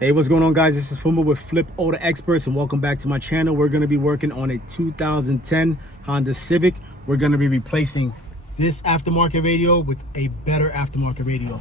Hey, what's going on, guys? This is Fumba with Flip Auto Experts, and welcome back to my channel. We're going to be working on a 2010 Honda Civic. We're going to be replacing this aftermarket radio with a better aftermarket radio.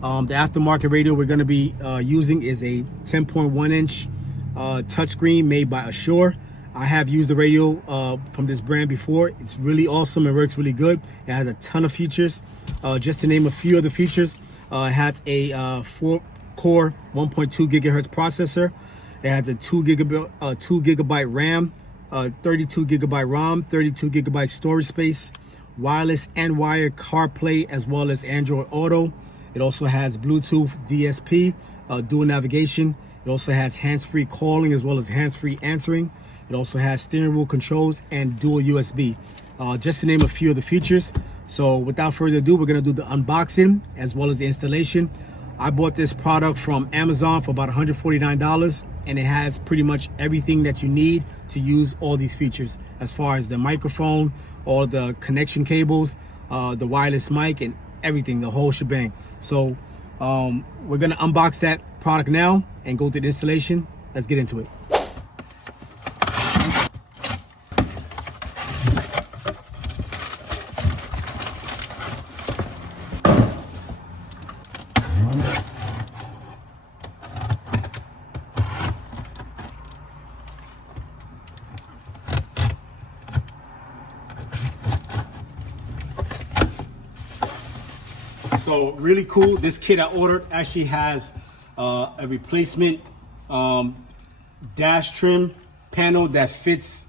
The aftermarket radio we're going to be using is a 10.1 inch touchscreen made by Asure. I have used the radio from this brand before. It's really awesome. It works really good. It has a ton of features. Just to name a few of the features, it has a 4-core 1.2 gigahertz processor. It has a 2 gigabyte RAM, 32 gigabyte ROM, 32 gigabyte storage space, wireless and wired CarPlay, as well as Android Auto. It also has Bluetooth DSP, dual navigation. It also has hands-free calling as well as hands-free answering. It also has steering wheel controls and dual USB, just to name a few of the features. So without further ado, we're gonna do the unboxing as well as the installation. I bought this product from Amazon for about $149, and it has pretty much everything that you need to use all these features, as far as the microphone, all the connection cables, the wireless mic, and everything, the whole shebang. So we're gonna unbox that product now and go through the installation. Let's get into it. So really cool. This kit I ordered actually has a replacement dash trim panel that fits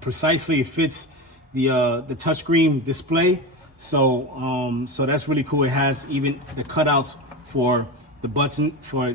precisely. It fits the touchscreen display. So so that's really cool. It has even the cutouts for the button for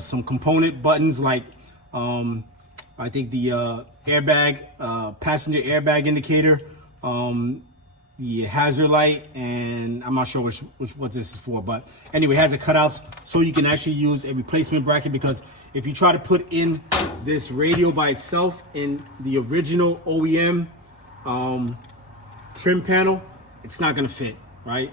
some component buttons, like I think the airbag, passenger airbag indicator, the hazard light, and I'm not sure what this is for, but anyway, it has the cutouts so you can actually use a replacement bracket, because if you try to put in this radio by itself in the original OEM trim panel, it's not gonna fit, right?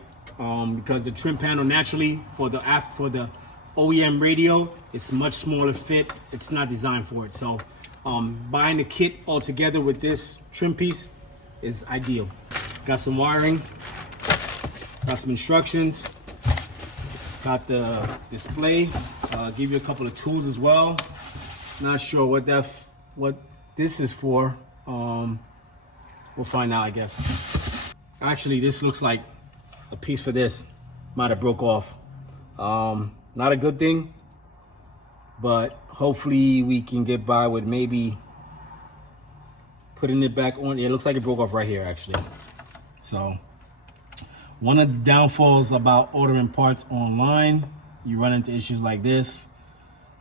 Because the trim panel naturally for the OEM radio, it's much smaller fit. It's not designed for it. So buying the kit all together with this trim piece is ideal. Got some wiring, got some instructions, got the display, give you a couple of tools as well. Not sure what this is for. We'll find out, I guess. Actually, this looks like a piece for this might have broke off. Not a good thing, but hopefully we can get by with maybe putting it back on. Yeah, it looks like it broke off right here, actually. So one of the downfalls about ordering parts online, you run into issues like this.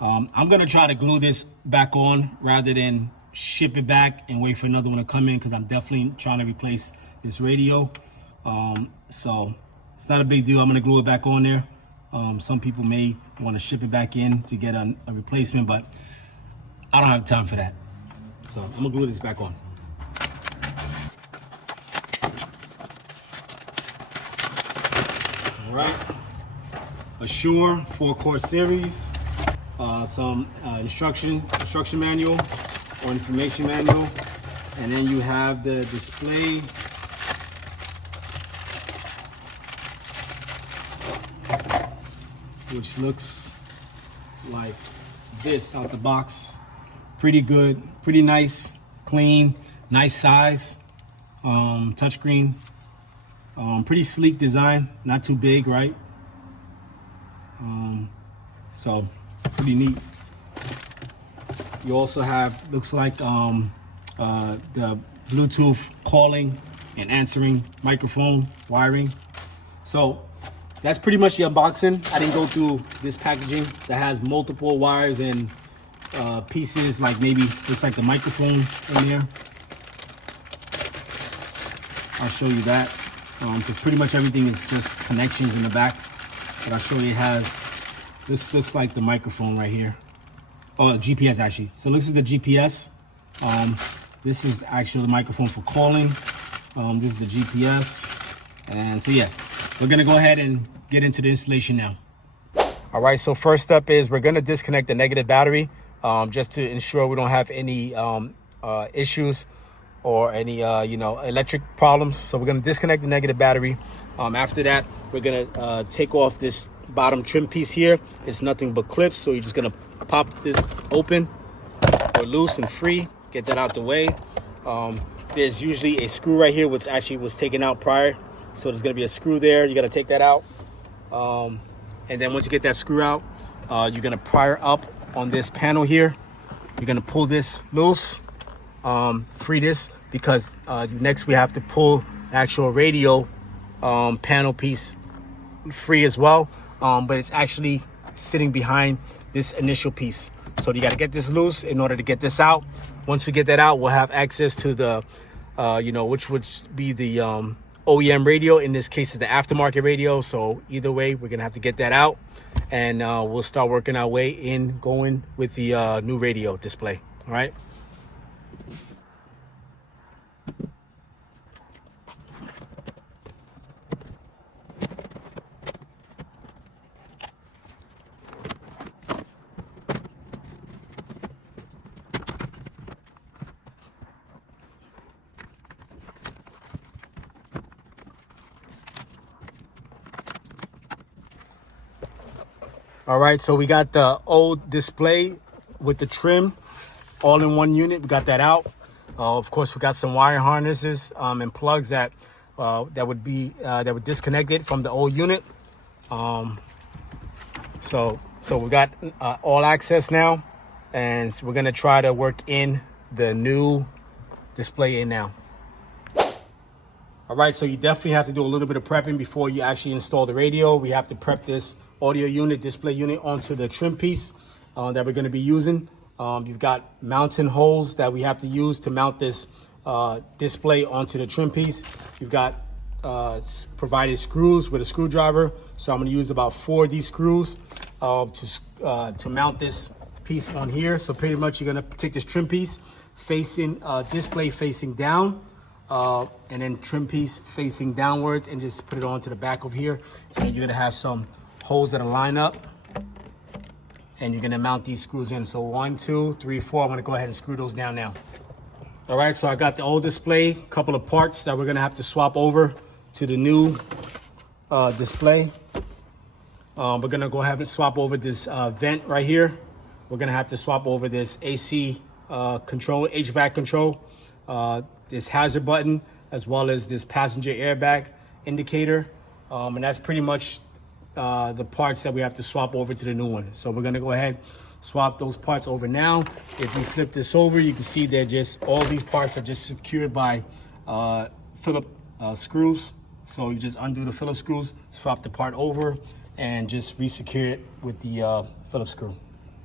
I'm gonna try to glue this back on rather than ship it back and wait for another one to come in, because I'm definitely trying to replace this radio. So it's not a big deal. I'm gonna glue it back on there. Some people may want to ship it back in to get a replacement, but I don't have time for that. So I'm gonna glue this back on. All right, Asure 4-core series, some instruction manual or information manual, and then you have the display, which looks like this out the box. Pretty good, pretty nice, clean, nice size, touchscreen. Pretty sleek design, not too big, right? So pretty neat. You also have, looks like the Bluetooth calling and answering microphone wiring. So that's pretty much the unboxing. I didn't go through this packaging that has multiple wires and pieces, like maybe looks like the microphone in there. I'll show you that. Because pretty much everything is just connections in the back. But I'll show you, it has, this looks like the microphone right here. Oh, GPS actually. So this is the GPS. This is actually the microphone for calling. This is the GPS. And so yeah, we're gonna go ahead and get into the installation now. All right, so first step is we're gonna disconnect the negative battery just to ensure we don't have any issues or any electric problems. So we're gonna disconnect the negative battery. After that, we're gonna take off this bottom trim piece here. It's nothing but clips, so you're just gonna pop this open or loose and free, get that out the way. There's usually a screw right here, which actually was taken out prior. So there's gonna be a screw there. You gotta take that out. And then once you get that screw out, you're gonna pry up on this panel here. You're gonna pull this loose, free this, because next we have to pull the actual radio panel piece free as well. But it's actually sitting behind this initial piece. So you gotta get this loose in order to get this out. Once we get that out, we'll have access to the, which would be the OEM radio. In this case, is the aftermarket radio. So either way, we're gonna have to get that out, and we'll start working our way in going with the new radio display. All right. All right, so we got the old display with the trim all in one unit. We got that out. Of course, we got some wire harnesses and plugs that would disconnect it from the old unit. So we got all access now, and we're gonna try to work in the new display in now. All right, so you definitely have to do a little bit of prepping before you actually install the radio. We have to prep this audio unit, display unit onto the trim piece that we're gonna be using. You've got mounting holes that we have to use to mount this display onto the trim piece. You've got provided screws with a screwdriver. So I'm gonna use about 4 of these screws to mount this piece on here. So pretty much you're gonna take this trim piece facing, display facing down, and then trim piece facing downwards, and just put it onto the back of here. And then you're gonna have some holes that line up, and you're gonna mount these screws in. So 1, 2, 3, 4. I'm gonna go ahead and screw those down now. All right, so I got the old display, couple of parts that we're gonna have to swap over to the new display. We're gonna go ahead and swap over this vent right here. We're gonna have to swap over this AC control, HVAC control, this hazard button, as well as this passenger airbag indicator. And that's pretty much the parts that we have to swap over to the new one. So we're gonna go ahead, swap those parts over now. If you flip this over, you can see they're just, all these parts are just secured by Phillips screws. So you just undo the Phillips screws, swap the part over, and just re-secure it with the Phillips screw.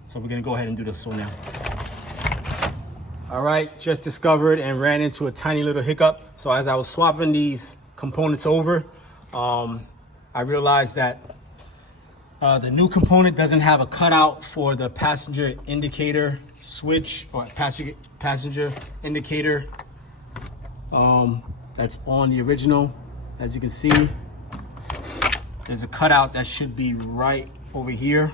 So we're gonna go ahead and do this so now. All right, just discovered and ran into a tiny little hiccup. So as I was swapping these components over, I realized that the new component doesn't have a cutout for the passenger indicator switch, or passenger indicator that's on the original. As you can see, there's a cutout that should be right over here.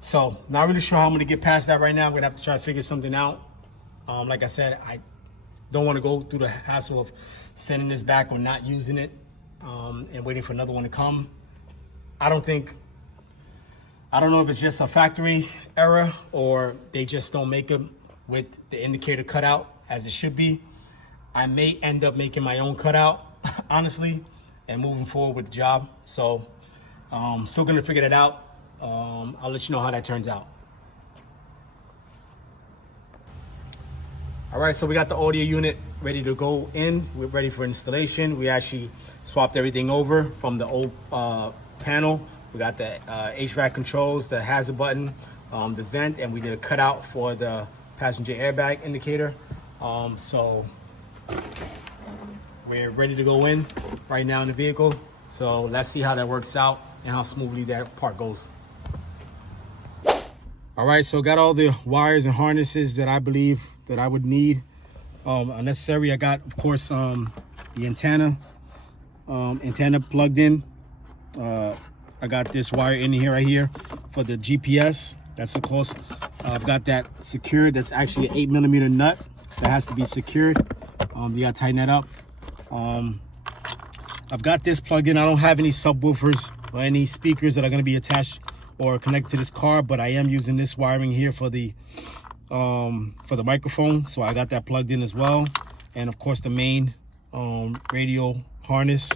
So not really sure how I'm gonna get past that right now. I'm gonna have to try to figure something out. Like I said, I don't want to go through the hassle of sending this back or not using it and waiting for another one to come. I don't know if it's just a factory error or they just don't make them with the indicator cutout as it should be. I may end up making my own cutout, honestly, and moving forward with the job. So still gonna figure that out. I'll let you know how that turns out. All right, so we got the audio unit ready to go in. We're ready for installation. We actually swapped everything over from the old panel. We got the HVAC controls, the hazard button, the vent, and we did a cutout for the passenger airbag indicator. So we're ready to go in right now in the vehicle. So let's see how that works out and how smoothly that part goes. All right, so got all the wires and harnesses that I believe that I would need unnecessary. I got, of course, the antenna plugged in. I I got this wire in here right here for the GPS. That's of course, I've got that secured. That's actually an 8mm nut that has to be secured. You gotta tighten that up. I've got this plugged in. I don't have any subwoofers or any speakers that are gonna be attached or connected to this car, but I am using this wiring here for the microphone. So I got that plugged in as well. And of course the main radio harness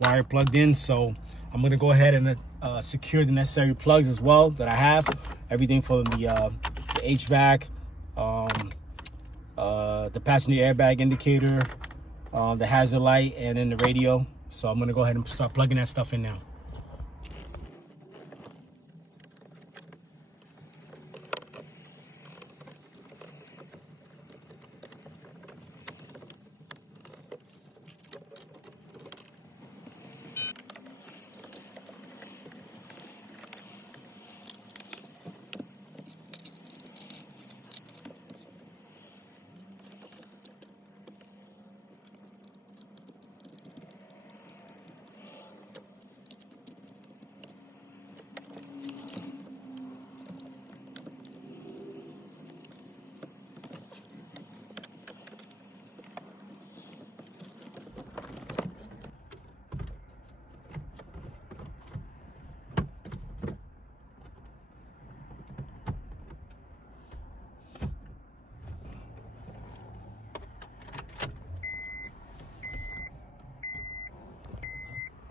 wire plugged in. So I'm gonna go ahead and secure the necessary plugs as well that I have. Everything from the HVAC, the passenger airbag indicator, the hazard light, and then the radio. So I'm gonna go ahead and start plugging that stuff in now.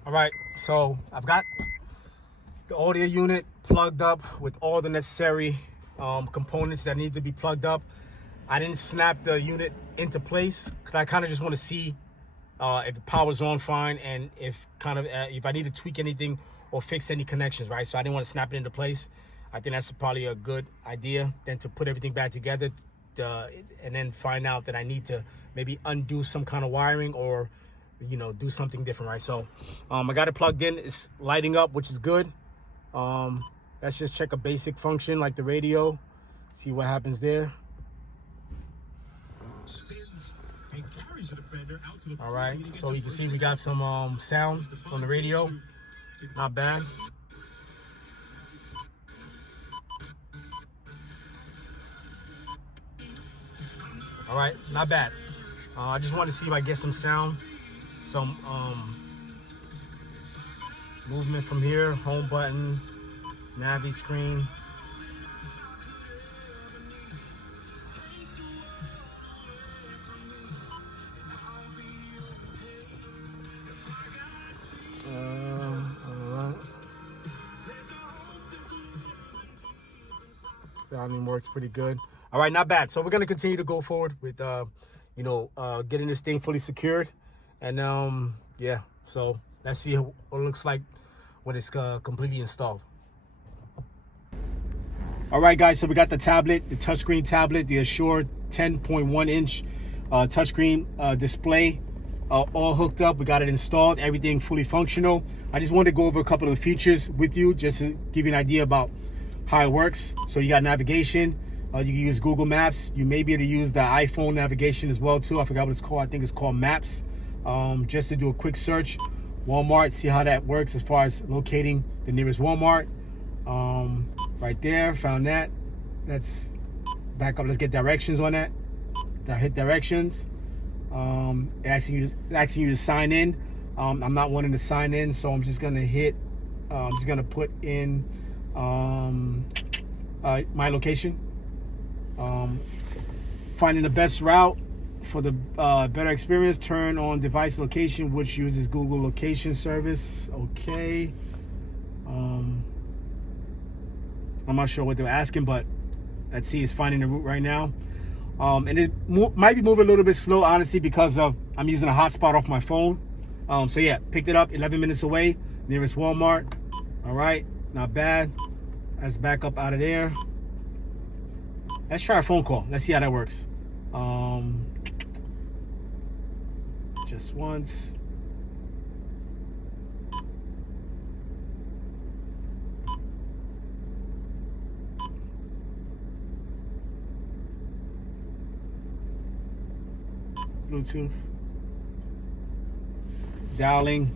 All right, so I've got the audio unit plugged up with all the necessary components that need to be plugged up. I didn't snap the unit into place because I kind of just want to see if the power's on fine and if I need to tweak anything or fix any connections, right? So I didn't want to snap it into place. I think that's probably a good idea than to put everything back together and then find out that I need to maybe undo some kind of wiring or do something different, right? So I got it plugged in. It's lighting up, which is good. Let's just check a basic function like the radio, see what happens there. All right, so you can see we got some sound on the radio. Not bad. All right, not bad. I just want to see if I get some sound, some movement from here. Home button, Navi screen. All right. Sounding works pretty good. All right, not bad. So we're gonna continue to go forward with getting this thing fully secured, and yeah. So let's see what it looks like when it's completely installed. All right, guys. So we got the tablet, the touchscreen tablet, the Asure 10.1-inch touchscreen display, all hooked up. We got it installed. Everything fully functional. I just wanted to go over a couple of the features with you, just to give you an idea about how it works. So you got navigation. You can use Google Maps. You may be able to use the iPhone navigation as well too. I forgot what it's called. I think it's called Maps. Just to do a quick search. Walmart, see how that works as far as locating the nearest Walmart. Right there, found that. Let's back up. Let's get directions on that. Hit directions. Asking you to sign in. I'm not wanting to sign in, so I'm just gonna hit. I'm just gonna put in my location. Finding the best route for the better experience. Turn on device location, which uses Google location service. Okay. I'm not sure what they're asking, but let's see. It's finding the route right now. And it might be moving a little bit slow, honestly, because I'm using a hotspot off my phone. So yeah, picked it up 11 minutes away, nearest Walmart. All right, not bad. Let's back up out of there. Let's try a phone call. Let's see how that works. Just once. Bluetooth. Dialing.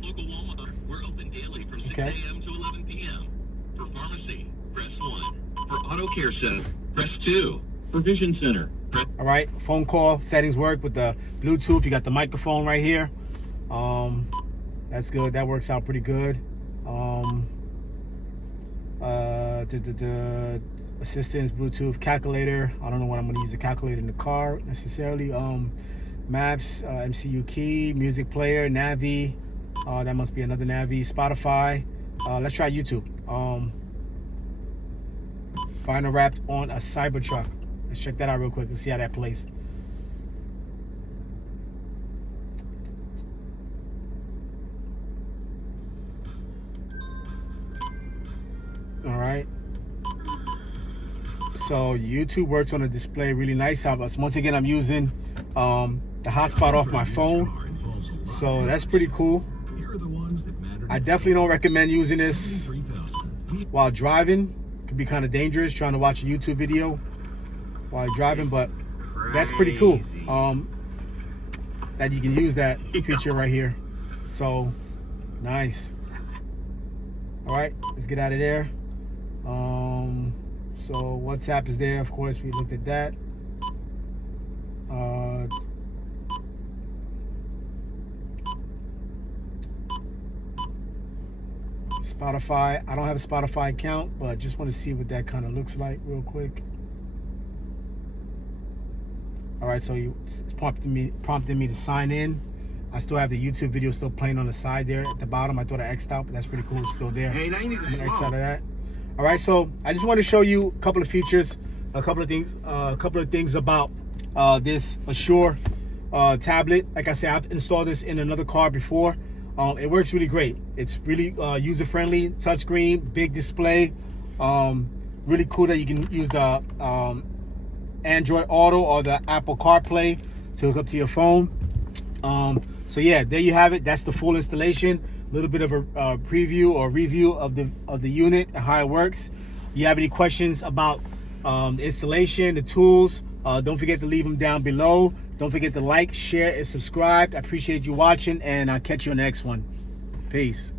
Local Walmart. We're open daily from 6 Okay. 6 a.m. to 11 p.m. For pharmacy, press 1. For auto care center, press 2. For vision center, press... All right, phone call settings work with the Bluetooth. You got the microphone right here. That's good. That works out pretty good. The assistance, Bluetooth, calculator. I don't know what I'm going to use a calculator in the car necessarily. Maps, MCU key, music player, Navi. That must be another Navi. Spotify. Let's try YouTube. Vinyl wrapped on a Cybertruck. Let's check that out real quick and see how that plays. All right. So YouTube works on the display really nice. Once again, I'm using the hotspot off my phone. So that's pretty cool. I definitely don't recommend using this while driving. It could be kind of dangerous trying to watch a YouTube video while driving, but that's pretty cool. That you can use that feature right here. So nice. All right, let's get out of there. So WhatsApp is there, of course. We looked at that. Spotify. I don't have a Spotify account, but just want to see what that kind of looks like real quick. All right, so it's prompting me to sign in. I still have the YouTube video still playing on the side there at the bottom. I thought I X'd out, but that's pretty cool. It's still there. Hey, now you need to X out of that. All right, so I just want to show you a couple of features, a couple of things about this Asure tablet. Like I said, I've installed this in another car before. It works really great. It's really user-friendly, touchscreen, big display. Really cool that you can use the Android Auto or the Apple CarPlay to hook up to your phone. So yeah, there you have it. That's the full installation. A little bit of a preview or review of the unit and how it works. You have any questions about the installation, the tools, don't forget to leave them down below. Don't forget to like, share, and subscribe. I appreciate you watching, and I'll catch you on the next one. Peace.